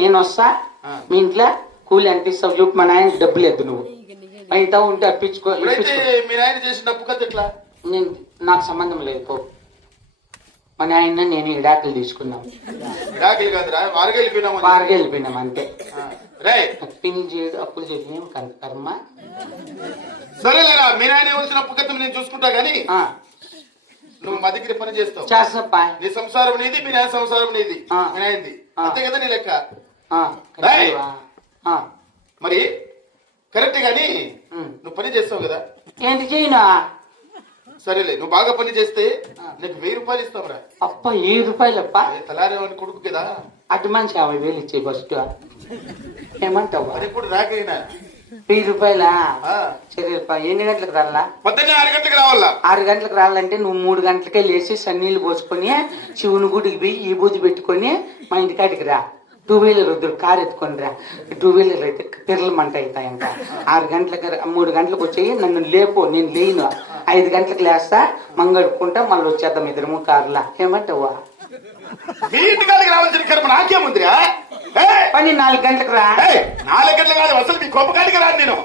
నేను వస్తా మీ ఇంట్లో కూలి అనిపిస్తావు చూపు. మా నాయనకి డబ్బులు లేదు, నువ్వు అయితే ఉంటే అప్పించుకో. మీరు ఆయన చేసిన డబ్బు కథ ఎట్లా? నేను నాకు సంబంధం లేదు పో. మా నాయన నేను ఇడాకులు తీసుకున్నాం. ఇడాకులు కాదురా, వారగా వెళ్ళిపోయినాము. వారగా వెళ్ళిపోయినాం అంతే. రే పిన్ చేయడు అప్పులు చేయడం కర్మ. సరేలేరా, మీరు ఆయన ఇవ్వాల్సిన అప్పు కథ నేను చూసుకుంటా గానీ నువ్వు మా దగ్గర పని చేస్తావు. చేస్తా. నీ సంసారం నీది, మీ నాయన సంసారం నీది, మీ నాయనది అంతే కదా నీ లెక్క. మరి కరెక్ట్ గాని నువ్వు పని చేస్తావు కదా. ఏంటి చేయనా? సరేలే, నువ్వు బాగా పని చేస్తే నీకు 1000 రూపాయలు ఇస్తావురా. అప్ప 7 రూపాయలు అప్ప. తలారేవని కొడుకు కదా, అటు మనిషి 50,000 ఇచ్చే ఫస్ట్. ఏమంటావు? అది కూడా రాకైనా 1000 రూపాయలా? సరే ఎన్ని గంటలకు రావాలా? పొద్దున్నే 6 గంటలకు రావాలా? 6 గంటలకు రావాలంటే నువ్వు 3 గంటలకే లేచి సన్నీళ్ళు పోసుకొని శివుని గుడికి పోయి ఈ బూది పెట్టుకొని మా ఇంటికాడికి రా. 2 వీలర్ వద్దు, కారు ఎత్తుకొని రా. 2 వీలర్ అయితే పిర్రలు మంట అవుతాయంట. 6 గంటలకు 3 గంటలకు వచ్చేయి, నన్ను లేపో. నేను లేను. 5 గంటలకు లేస్తా, మంగడుకుంటా, మళ్ళీ వచ్చేద్దాం ఇద్దరము కారులా. ఏమంటావా? మీ ఇంటికాడికి రావాల్సిన కర్మ నాకేముందిరా? పని 4 గంటలకు రా. 4 గంటలు కాదు, అసలు మీ గొప్ప కాడికి రాను నేను.